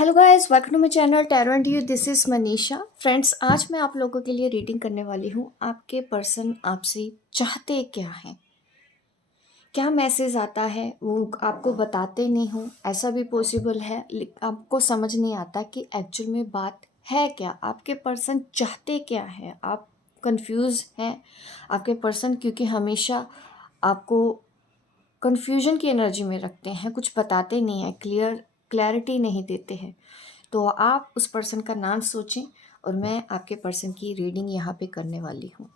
Hello guys, welcome to my channel tarot and you. This is Manisha. Friends, आज मैं आप लोगों के लिए रीडिंग करने वाली हूँ। आपके पर्सन आपसे चाहते क्या हैं, क्या मैसेज आता है वो आपको बताते नहीं हो। ऐसा भी पॉसिबल है, आपको समझ नहीं आता कि एक्चुअल में बात है क्या, आपके पर्सन चाहते क्या है। आप कंफ्यूज हैं आपके पर्सन, क्योंकि हमेशा आपको कंफ्यूजन की एनर्जी में रखते हैं, कुछ बताते नहीं हैं, क्लैरिटी नहीं देते हैं। तो आप उस पर्सन का नाम सोचें और मैं आपके पर्सन की रीडिंग यहाँ पे करने वाली हूँ।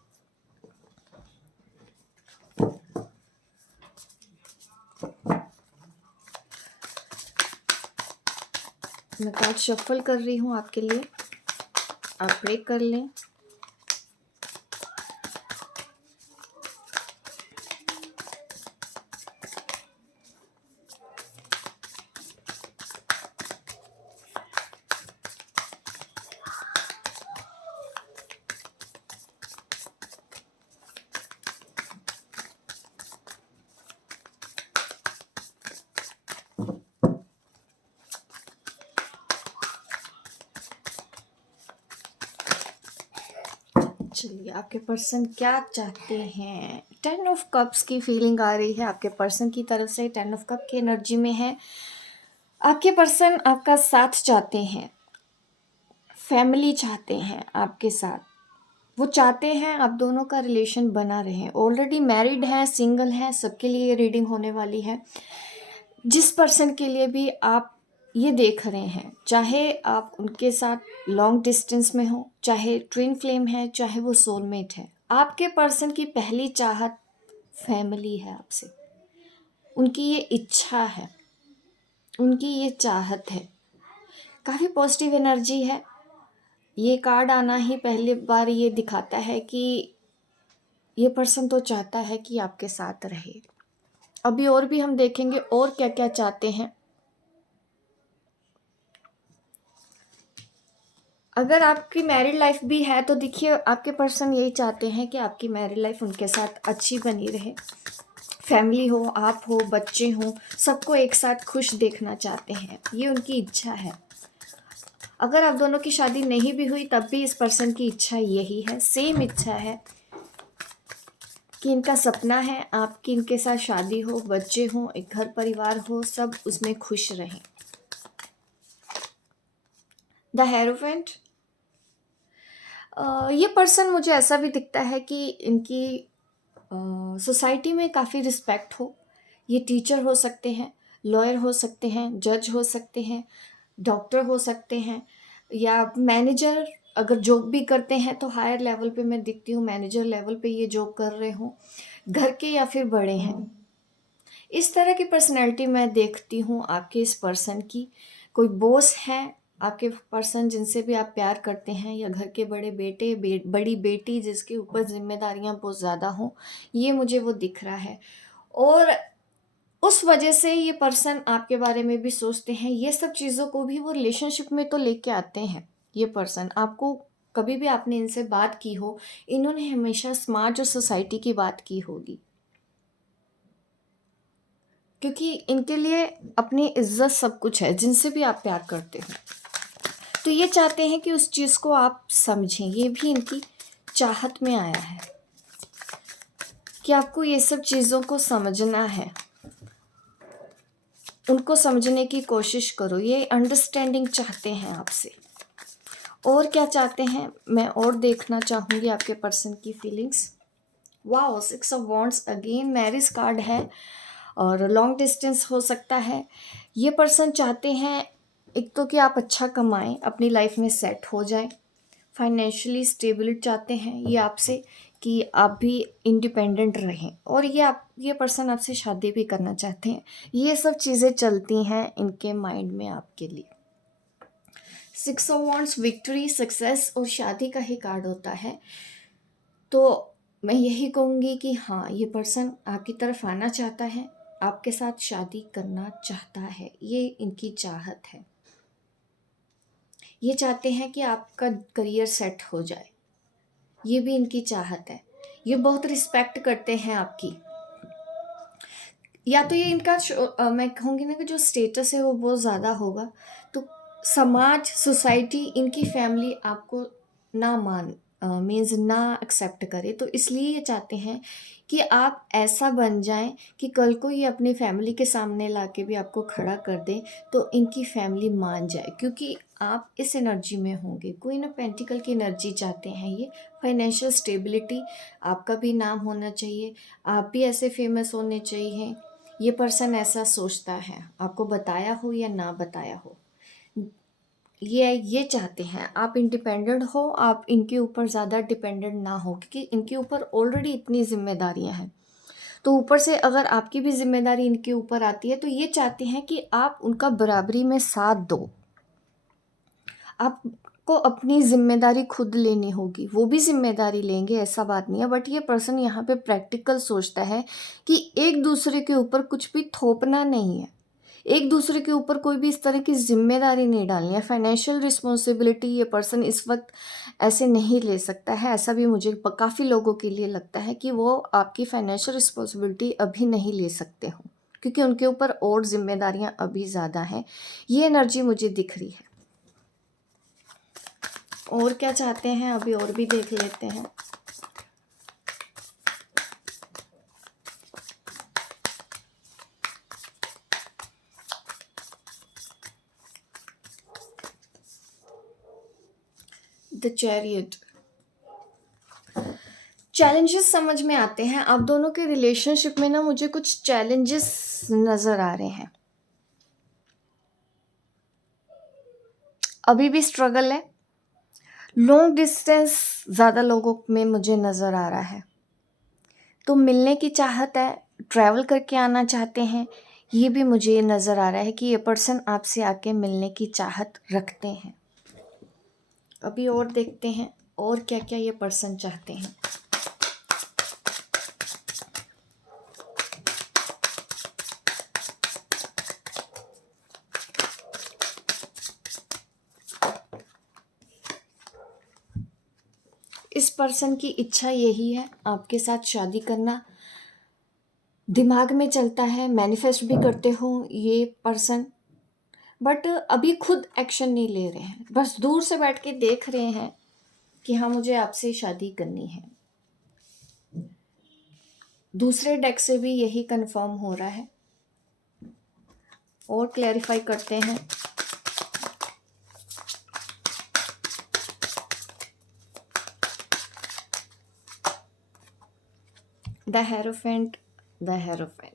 मैं कार्ड शफल कर रही हूँ आपके लिए, आप ब्रेक कर लें। चलिए, आपके पर्सन क्या चाहते हैं। 10 ऑफ कप्स की फीलिंग आ रही है आपके पर्सन की तरफ से। 10 ऑफ कप की एनर्जी में है। आपके पर्सन आपका साथ चाहते हैं, फैमिली चाहते हैं आपके साथ। वो चाहते हैं आप दोनों का रिलेशन बना रहे। ऑलरेडी मैरिड हैं, सिंगल हैं, सबके लिए ये रीडिंग होने वाली है। जिस पर्सन के लिए भी आप ये देख रहे हैं, चाहे आप उनके साथ लॉन्ग डिस्टेंस में हो, चाहे ट्विन फ्लेम है, चाहे वो सोलमेट है, आपके पर्सन की पहली चाहत फैमिली है आपसे। उनकी ये इच्छा है, उनकी ये चाहत है। काफ़ी पॉजिटिव एनर्जी है। ये कार्ड आना ही पहली बार ये दिखाता है कि ये पर्सन तो चाहता है कि आपके साथ रहे। अभी और भी हम देखेंगे और क्या क्या चाहते हैं। अगर आपकी मैरिड लाइफ भी है तो देखिए, आपके पर्सन यही चाहते हैं कि आपकी मैरिड लाइफ उनके साथ अच्छी बनी रहे। फैमिली हो, आप हो, बच्चे हों, सबको एक साथ खुश देखना चाहते हैं, ये उनकी इच्छा है। अगर आप दोनों की शादी नहीं भी हुई तब भी इस पर्सन की इच्छा यही है, सेम इच्छा है कि इनका सपना है आपकी इनके साथ शादी हो, बच्चे हों, एक घर परिवार हो, सब उसमें खुश रहें। The hierophant. ये पर्सन मुझे ऐसा भी दिखता है कि इनकी सोसाइटी में काफ़ी रिस्पेक्ट हो। ये टीचर हो सकते हैं, लॉयर हो सकते हैं, जज हो सकते हैं, डॉक्टर हो सकते हैं, या मैनेजर। अगर जॉब भी करते हैं तो हायर लेवल पे मैं दिखती हूँ, मैनेजर लेवल पे ये जॉब कर रहे हों, घर के या फिर बड़े हैं। इस तरह की पर्सनैलिटी मैं देखती हूँ आपके इस पर्सन की। कोई बॉस है आपके पर्सन जिनसे भी आप प्यार करते हैं, या घर के बड़े बेटे बड़ी बेटी जिसके ऊपर जिम्मेदारियां बहुत ज़्यादा हों, ये मुझे वो दिख रहा है। और उस वजह से ये पर्सन आपके बारे में भी सोचते हैं। ये सब चीज़ों को भी वो रिलेशनशिप में तो लेके आते हैं। ये पर्सन आपको, कभी भी आपने इनसे बात की हो, इन्होंने हमेशा समाज और सोसाइटी की बात की होगी, क्योंकि इनके लिए अपनी इज्जत सब कुछ है। जिनसे भी आप प्यार करते हो तो ये चाहते हैं कि उस चीज़ को आप समझें। ये भी इनकी चाहत में आया है कि आपको ये सब चीज़ों को समझना है, उनको समझने की कोशिश करो। ये अंडरस्टैंडिंग चाहते हैं आपसे। और क्या चाहते हैं मैं और देखना चाहूँगी आपके पर्सन की feelings. Wow, 6 of wands again marriage card है और लॉन्ग डिस्टेंस हो सकता है। ये पर्सन चाहते हैं एक तो कि आप अच्छा कमाएं, अपनी लाइफ में सेट हो जाएं, फाइनेंशियली स्टेबिलिटी चाहते हैं ये आपसे, कि आप भी इंडिपेंडेंट रहें। और ये पर्सन आपसे शादी भी करना चाहते हैं। ये सब चीज़ें चलती हैं इनके माइंड में आपके लिए। 6 ऑफ वॉन्ड्स विक्ट्री, सक्सेस और शादी का ही कार्ड होता है। तो मैं यही कहूँगी कि हाँ, ये पर्सन आपकी तरफ आना चाहता है, आपके साथ शादी करना चाहता है। ये इनकी चाहत है। ये चाहते हैं कि आपका करियर सेट हो जाए, ये भी इनकी चाहत है। ये बहुत रिस्पेक्ट करते हैं आपकी। या तो ये इनका मैं कहूँगी ना कि जो स्टेटस है वो बहुत ज़्यादा होगा। तो समाज, सोसाइटी, इनकी फैमिली आपको ना मीन्स ना एक्सेप्ट करे, तो इसलिए ये चाहते हैं कि आप ऐसा बन जाएं कि कल को ये अपनी फैमिली के सामने लाके भी आपको खड़ा कर दें तो इनकी फैमिली मान जाए, क्योंकि आप इस एनर्जी में होंगे। क्वीन ऑफ पेंटिकल की एनर्जी चाहते हैं ये। फाइनेंशियल स्टेबिलिटी, आपका भी नाम होना चाहिए, आप भी ऐसे फेमस होने चाहिए। ये पर्सन ऐसा सोचता है, आपको बताया हो या ना बताया हो, ये चाहते हैं आप इंडिपेंडेंट हो, आप इनके ऊपर ज़्यादा डिपेंडेंट ना हो, क्योंकि इनके ऊपर ऑलरेडी इतनी जिम्मेदारियां हैं। तो ऊपर से अगर आपकी भी जिम्मेदारी इनके ऊपर आती है, तो ये चाहते हैं कि आप उनका बराबरी में साथ दो। आपको अपनी जिम्मेदारी खुद लेनी होगी, वो भी जिम्मेदारी लेंगे, ऐसा बात नहीं है, बट ये पर्सन यहाँ पे प्रैक्टिकल सोचता है कि एक दूसरे के ऊपर कुछ भी थोपना नहीं है, एक दूसरे के ऊपर कोई भी इस तरह की जिम्मेदारी नहीं डालनी है। फाइनेंशियल रिस्पॉन्सिबिलिटी ये पर्सन इस वक्त ऐसे नहीं ले सकता है। ऐसा भी मुझे काफ़ी लोगों के लिए लगता है कि वो आपकी फाइनेंशियल रिस्पॉन्सिबिलिटी अभी नहीं ले सकते हो, क्योंकि उनके ऊपर और जिम्मेदारियां अभी ज़्यादा हैं। ये एनर्जी मुझे दिख रही है। और क्या चाहते हैं अभी और भी देख लेते हैं। द चैरियट, चैलेंजेस समझ में आते हैं। आप दोनों के रिलेशनशिप में ना मुझे कुछ चैलेंजेस नज़र आ रहे हैं। अभी भी स्ट्रगल है, लॉन्ग डिस्टेंस ज़्यादा लोगों में मुझे नज़र आ रहा है। तो मिलने की चाहत है, ट्रैवल करके आना चाहते हैं, ये भी मुझे नज़र आ रहा है कि ये पर्सन आपसे आके मिलने की चाहत रखते हैं। अभी और देखते हैं और क्या क्या ये पर्सन चाहते हैं। इस पर्सन की इच्छा यही है आपके साथ शादी करना, दिमाग में चलता है, मैनिफेस्ट भी करते हो ये पर्सन, बट अभी खुद एक्शन नहीं ले रहे हैं, बस दूर से बैठ के देख रहे हैं कि हाँ मुझे आपसे शादी करनी है। दूसरे डेक से भी यही कंफर्म हो रहा है। और क्लैरिफाई करते हैं। The hierophant, the hierophant.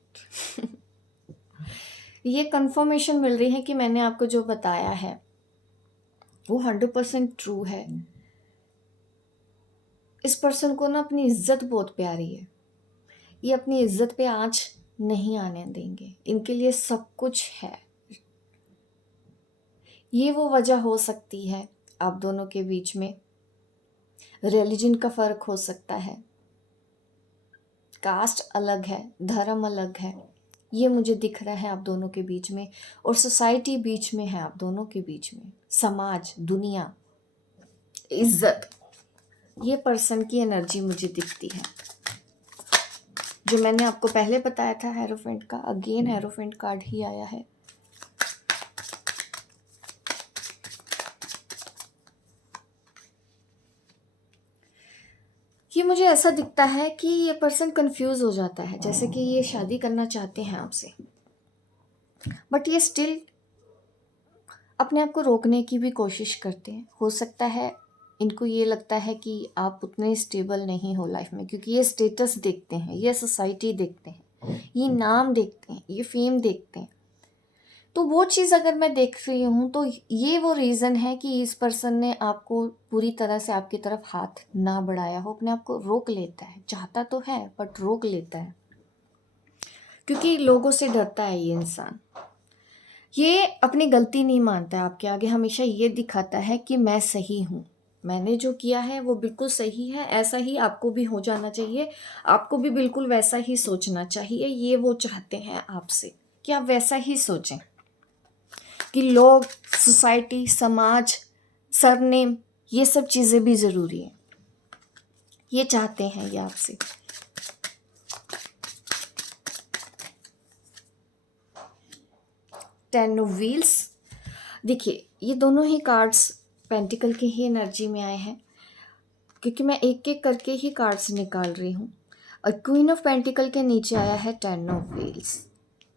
ये कंफर्मेशन मिल रही है कि मैंने आपको जो बताया है वो 100% ट्रू है। इस पर्सन को ना अपनी इज्जत बहुत प्यारी है, ये अपनी इज्जत पे आंच नहीं आने देंगे, इनके लिए सब कुछ है। ये वो वजह हो सकती है आप दोनों के बीच में, रिलीजन का फर्क हो सकता है, कास्ट अलग है, धर्म अलग है, ये मुझे दिख रहा है आप दोनों के बीच में। और सोसाइटी बीच में है आप दोनों के बीच में, समाज, दुनिया, इज्जत, ये पर्सन की एनर्जी मुझे दिखती है। जो मैंने आपको पहले बताया था हेरोफेंट का, अगेन हेरोफेंट कार्ड ही आया है। ये मुझे ऐसा दिखता है कि ये पर्सन कंफ्यूज हो जाता है, जैसे कि ये शादी करना चाहते हैं आपसे, बट ये स्टिल अपने आप को रोकने की भी कोशिश करते हैं। हो सकता है इनको ये लगता है कि आप उतने स्टेबल नहीं हो लाइफ में, क्योंकि ये स्टेटस देखते हैं, ये सोसाइटी देखते हैं, ये नाम देखते हैं, ये फेम देखते हैं। तो वो चीज़ अगर मैं देख रही हूँ तो ये वो रीज़न है कि इस पर्सन ने आपको पूरी तरह से आपकी तरफ हाथ ना बढ़ाया हो, अपने आप को रोक लेता है, चाहता तो है बट रोक लेता है, क्योंकि लोगों से डरता है ये इंसान। ये अपनी गलती नहीं मानता है, आपके आगे हमेशा ये दिखाता है कि मैं सही हूँ, मैंने जो किया है वो बिल्कुल सही है, ऐसा ही आपको भी हो जाना चाहिए, आपको भी बिल्कुल वैसा ही सोचना चाहिए। ये वो चाहते हैं आपसे कि आप वैसा ही सोचें, कि लोग, सोसाइटी, समाज, सरनेम, ये सब चीज़ें भी ज़रूरी है, ये चाहते हैं ये आपसे। टेन ऑफ व्हील्स, देखिए, ये दोनों ही कार्ड्स पेंटिकल की ही एनर्जी में आए हैं, क्योंकि मैं एक-एक करके ही कार्ड्स निकाल रही हूँ। और क्वीन ऑफ पेंटिकल के नीचे आया है 10 ऑफ व्हील्स।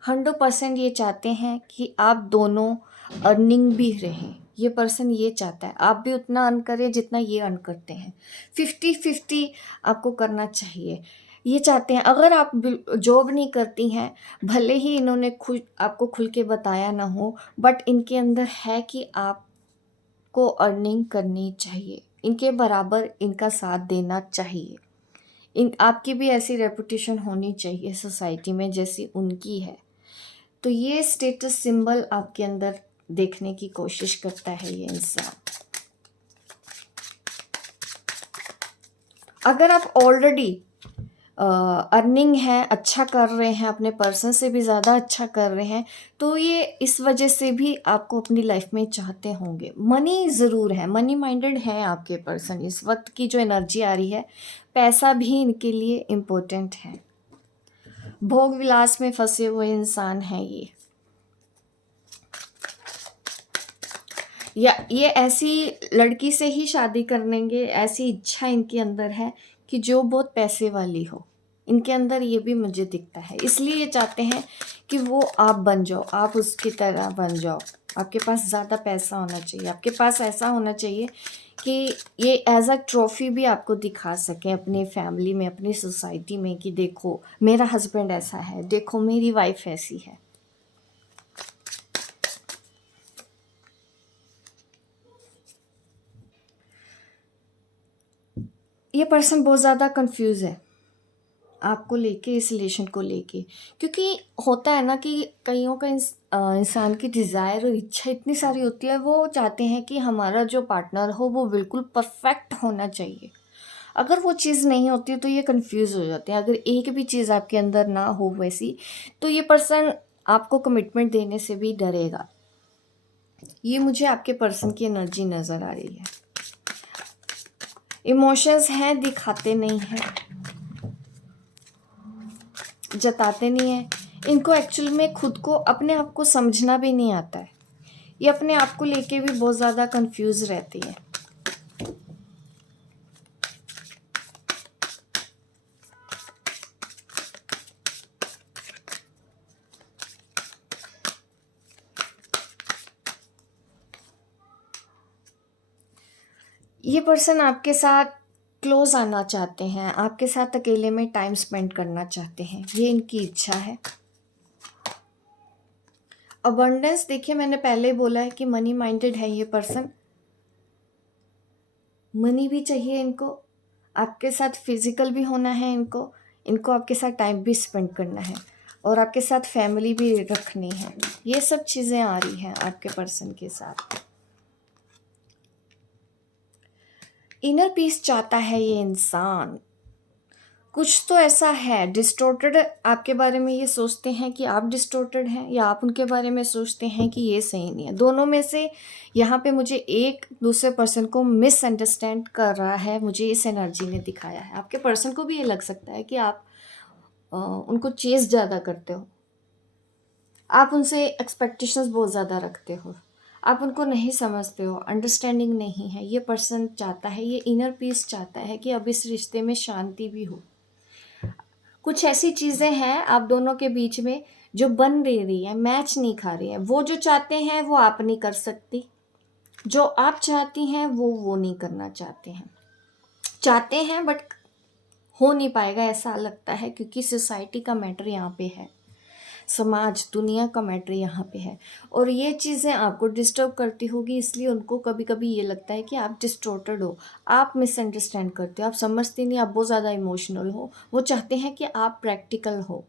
100% ये चाहते हैं कि आप दोनों अर्निंग भी रहें। ये पर्सन ये चाहता है, आप भी उतना अर्न करें जितना ये अर्न करते हैं। 50-50 आपको करना चाहिए। ये चाहते हैं, अगर आप जॉब नहीं करती हैं, भले ही इन्होंने आपको खुल के बताया ना हो, बट इनके अंदर है कि आपको अर्निंग करनी चाहिए। इनके बराबर इनका साथ देना चाहिए। इन आपकी भी ऐसी रेपुटेशन होनी चाहिए सोसाइटी में जैसी उनकी है। तो ये स्टेटस सिंबल आपके अंदर देखने की कोशिश करता है ये इंसान। अगर आप ऑलरेडी अर्निंग है, अच्छा कर रहे हैं, अपने पर्सन से भी ज़्यादा अच्छा कर रहे हैं, तो ये इस वजह से भी आपको अपनी लाइफ में चाहते होंगे। मनी ज़रूर है, मनी माइंडेड है आपके पर्सन। इस वक्त की जो एनर्जी आ रही है, पैसा भी इनके लिए इम्पोर्टेंट है। भोग विलास में फंसे हुए इंसान हैं ये, या ये ऐसी लड़की से ही शादी करेंगे, ऐसी इच्छा इनके अंदर है कि जो बहुत पैसे वाली हो। इनके अंदर ये भी मुझे दिखता है, इसलिए ये चाहते हैं कि वो आप बन जाओ, आप उसकी तरह बन जाओ। आपके पास ज़्यादा पैसा होना चाहिए, आपके पास ऐसा होना चाहिए कि ये एज अ ट्रॉफी भी आपको दिखा सकें अपनी फैमिली में, अपनी सोसाइटी में, कि देखो मेरा हस्बैंड ऐसा है, देखो मेरी वाइफ ऐसी है। ये पर्सन बहुत ज़्यादा कंफ्यूज है आपको लेके, इस रिलेशन को लेके, क्योंकि होता है ना कि कईयों का इंसान की डिज़ायर और इच्छा इतनी सारी होती है। वो चाहते हैं कि हमारा जो पार्टनर हो वो बिल्कुल परफेक्ट होना चाहिए। अगर वो चीज़ नहीं होती तो ये कंफ्यूज हो जाते हैं। अगर एक भी चीज़ आपके अंदर ना हो वैसी, तो ये पर्सन आपको कमिटमेंट देने से भी डरेगा। ये मुझे आपके पर्सन की एनर्जी नज़र आ रही है। इमोशंस हैं, दिखाते नहीं हैं, जताते नहीं हैं। इनको एक्चुअल में खुद को, अपने आप को समझना भी नहीं आता है। ये अपने आप को लेके भी बहुत ज़्यादा कंफ्यूज रहती है। ये पर्सन आपके साथ क्लोज आना चाहते हैं, आपके साथ अकेले में टाइम स्पेंड करना चाहते हैं, ये इनकी इच्छा है। अबंडेंस, देखिए मैंने पहले बोला है कि मनी माइंडेड है ये पर्सन। मनी भी चाहिए इनको, आपके साथ फिजिकल भी होना है इनको, इनको आपके साथ टाइम भी स्पेंड करना है, और आपके साथ फैमिली भी रखनी है। ये सब चीज़ें आ रही हैं आपके पर्सन के साथ। इनर पीस चाहता है ये इंसान। कुछ तो ऐसा है डिस्टॉर्टेड, आपके बारे में ये सोचते हैं कि आप डिस्टॉर्टेड हैं, या आप उनके बारे में सोचते हैं कि ये सही नहीं है। दोनों में से यहाँ पे मुझे एक दूसरे पर्सन को मिसअंडरस्टैंड कर रहा है, मुझे इस एनर्जी ने दिखाया है। आपके पर्सन को भी ये लग सकता है कि आप उनको चेज़ ज़्यादा करते हो, आप उनसे एक्सपेक्टेशंस बहुत ज़्यादा रखते हो, आप उनको नहीं समझते हो, अंडरस्टैंडिंग नहीं है। ये पर्सन चाहता है, ये इनर पीस चाहता है कि अब इस रिश्ते में शांति भी हो। कुछ ऐसी चीज़ें हैं आप दोनों के बीच में जो बन नहीं रही है, मैच नहीं खा रही है। वो जो चाहते हैं वो आप नहीं कर सकती, जो आप चाहती हैं वो नहीं करना चाहते हैं। चाहते हैं बट हो नहीं पाएगा ऐसा लगता है, क्योंकि सोसाइटी का मैटर यहाँ पे है, समाज दुनिया का मैटर यहाँ पे है, और ये चीज़ें आपको डिस्टर्ब करती होगी। इसलिए उनको कभी कभी ये लगता है कि आप डिस्टॉर्टेड हो, आप मिसअंडरस्टैंड करते हो, आप समझते नहीं, आप बहुत ज़्यादा इमोशनल हो। वो चाहते हैं कि आप प्रैक्टिकल हो,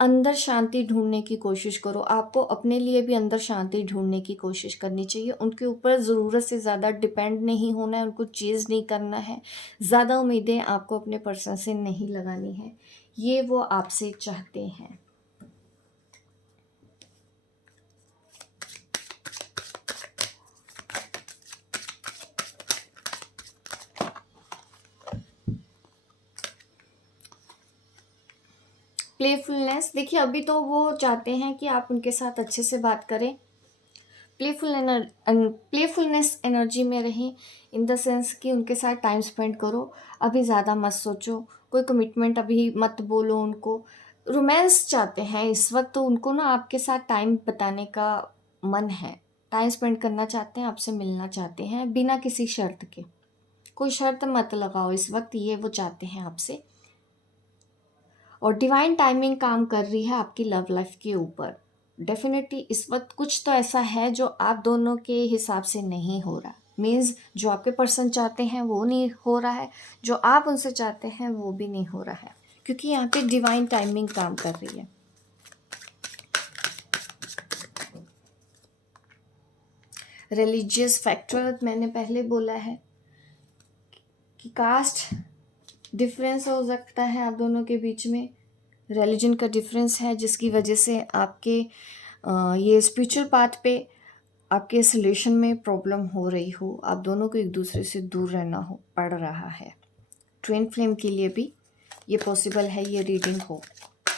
अंदर शांति ढूंढने की कोशिश करो। आपको अपने लिए भी अंदर शांति ढूंढने की कोशिश करनी चाहिए। उनके ऊपर ज़रूरत से ज़्यादा डिपेंड नहीं होना है, उनको चीज़ नहीं करना है, ज़्यादा उम्मीदें आपको अपने पर्सन से नहीं लगानी है। ये वो आपसे चाहते हैं। प्लेफुलनेस, देखिए अभी तो वो चाहते हैं कि आप उनके साथ अच्छे से बात करें, प्लेफुलनेस एनर्जी में रहें, इन द सेंस कि उनके साथ टाइम स्पेंड करो। अभी ज़्यादा मत सोचो, कोई कमिटमेंट अभी मत बोलो उनको। रोमांस चाहते हैं इस वक्त, तो उनको ना आपके साथ टाइम बिताने का मन है, टाइम स्पेंड करना चाहते हैं, आपसे मिलना चाहते हैं बिना किसी शर्त के। कोई शर्त मत लगाओ इस वक्त, ये वो चाहते हैं आपसे। और डिवाइन टाइमिंग काम कर रही है आपकी लव लाइफ के ऊपर। डेफिनेटली इस वक्त कुछ तो ऐसा है जो आप दोनों के हिसाब से नहीं हो रहा। मीन्स जो आपके पर्सन चाहते हैं वो नहीं हो रहा है, जो आप उनसे चाहते हैं वो भी नहीं हो रहा है, क्योंकि यहाँ पे डिवाइन टाइमिंग काम कर रही है। रिलीजियस फैक्टर मैंने पहले बोला है कि कास्ट डिफरेंस हो सकता है आप दोनों के बीच में, रिलीजन का डिफरेंस है, जिसकी वजह से आपके ये स्पिरिचुअल पाथ पे आपके इस रिलेशन में प्रॉब्लम हो रही हो, आप दोनों को एक दूसरे से दूर रहना हो पड़ रहा है। ट्विन फ्लेम के लिए भी ये पॉसिबल है, ये रीडिंग हो,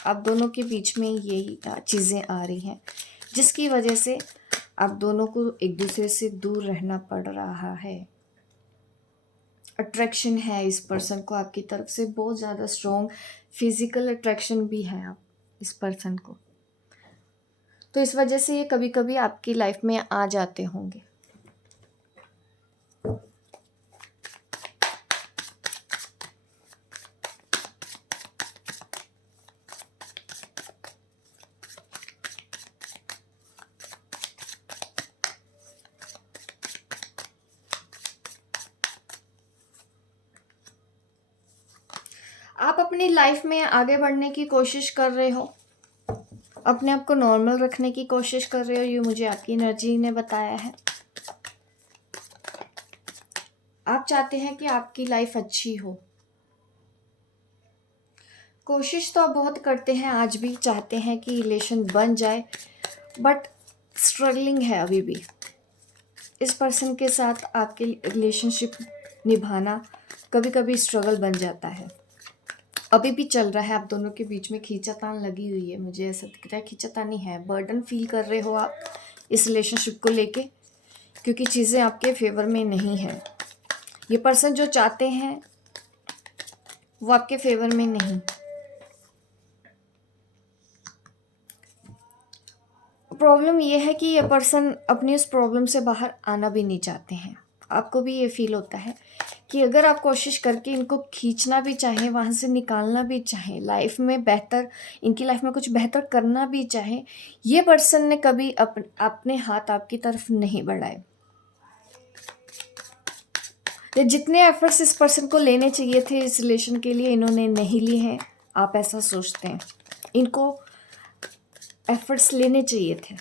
आप दोनों के बीच में यही चीज़ें आ रही हैं जिसकी वजह से आप दोनों को एक दूसरे से दूर रहना पड़ रहा है। अट्रैक्शन है इस पर्सन को आपकी तरफ से, बहुत ज़्यादा स्ट्रॉन्ग फिजिकल अट्रैक्शन भी है आप इस पर्सन को, तो इस वजह से ये कभी कभी आपकी लाइफ में आ जाते होंगे। आप अपनी लाइफ में आगे बढ़ने की कोशिश कर रहे हो, अपने आप को नॉर्मल रखने की कोशिश कर रहे हो, ये मुझे आपकी एनर्जी ने बताया है। आप चाहते हैं कि आपकी लाइफ अच्छी हो, कोशिश तो आप बहुत करते हैं, आज भी चाहते हैं कि रिलेशन बन जाए, बट स्ट्रगलिंग है अभी भी। इस पर्सन के साथ आपके रिलेशनशिप निभाना कभी कभी स्ट्रगल बन जाता है, अभी भी चल रहा है आप दोनों के बीच में, खींचातान लगी हुई है, मुझे ऐसा दिख रहा है खींचातानी है, बर्डन फील कर रहे हो आप इस रिलेशनशिप को लेके, क्योंकि चीज़ें आपके फेवर में नहीं है। ये पर्सन जो चाहते हैं वो आपके फेवर में नहीं। प्रॉब्लम ये है कि ये पर्सन अपनी उस प्रॉब्लम से बाहर आना भी नहीं चाहते हैं। आपको भी ये फील होता है कि अगर आप कोशिश करके इनको खींचना भी चाहें, वहाँ से निकालना भी चाहें, लाइफ में बेहतर, इनकी लाइफ में कुछ बेहतर करना भी चाहें, ये पर्सन ने कभी अपने हाथ आपकी तरफ नहीं बढ़ाए। ये जितने एफर्ट्स इस पर्सन को लेने चाहिए थे इस रिलेशन के लिए, इन्होंने नहीं लिए हैं, आप ऐसा सोचते हैं। इनको एफर्ट्स लेने चाहिए थे,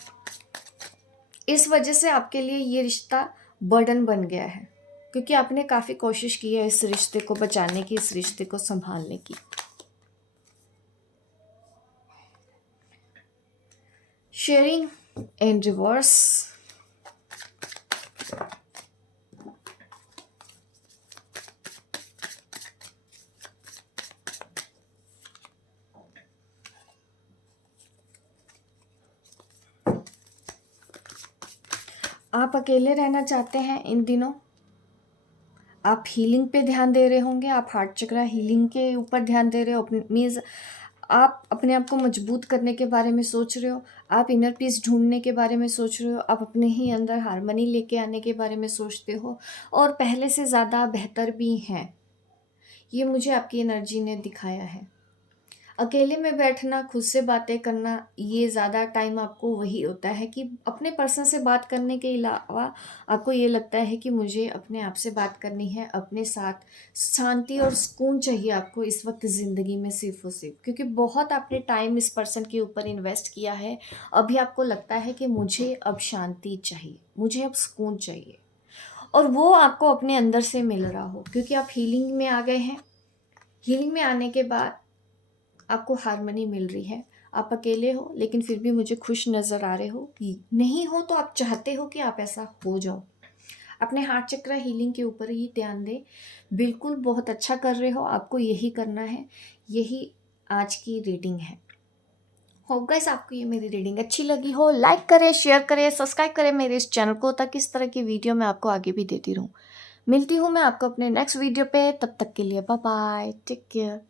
इस वजह से आपके लिए ये रिश्ता बर्डन बन गया है, क्योंकि आपने काफ़ी कोशिश की है इस रिश्ते को बचाने की, इस रिश्ते को संभालने की। शेयरिंग एंड रिवर्स, आप अकेले रहना चाहते हैं इन दिनों, आप हीलिंग पे ध्यान दे रहे होंगे, आप हार्ट चक्रा हीलिंग के ऊपर ध्यान दे रहे हो, मीन्स आप अपने आप को मजबूत करने के बारे में सोच रहे हो, आप इनर पीस ढूंढने के बारे में सोच रहे हो, आप अपने ही अंदर हार्मनी लेके आने के बारे में सोचते हो, और पहले से ज़्यादा बेहतर भी हैं, ये मुझे आपकी एनर्जी ने दिखाया है। अकेले में बैठना, खुद से बातें करना, ये ज़्यादा टाइम आपको वही होता है कि अपने पर्सन से बात करने के अलावा आपको ये लगता है कि मुझे अपने आप से बात करनी है, अपने साथ शांति और सुकून चाहिए आपको इस वक्त ज़िंदगी में, सिर्फ और सिर्फ क्योंकि बहुत आपने टाइम इस पर्सन के ऊपर इन्वेस्ट किया है। अभी आपको लगता है कि मुझे अब शांति चाहिए, मुझे अब सुकून चाहिए, और वो आपको अपने अंदर से मिल रहा हो, क्योंकि आप हीलिंग में आ गए हैं। हीलिंग में आने के बाद आपको हार्मनी मिल रही है, आप अकेले हो लेकिन फिर भी मुझे खुश नज़र आ रहे हो, नहीं हो तो आप चाहते हो कि आप ऐसा हो जाओ। अपने हार्ट चक्र हीलिंग के ऊपर ही ध्यान दें, बिल्कुल बहुत अच्छा कर रहे हो, आपको यही करना है, यही आज की रीडिंग है। होप गाइस आपको ये मेरी रीडिंग अच्छी लगी हो। लाइक करें, शेयर करें, सब्सक्राइब करें मेरे इस चैनल को, ताकि इस तरह की वीडियो मैं आपको आगे भी देती रहूँ। मिलती हूँ मैं आपको अपने नेक्स्ट वीडियो पे, तब तक के लिए बाय बाय, टेक केयर।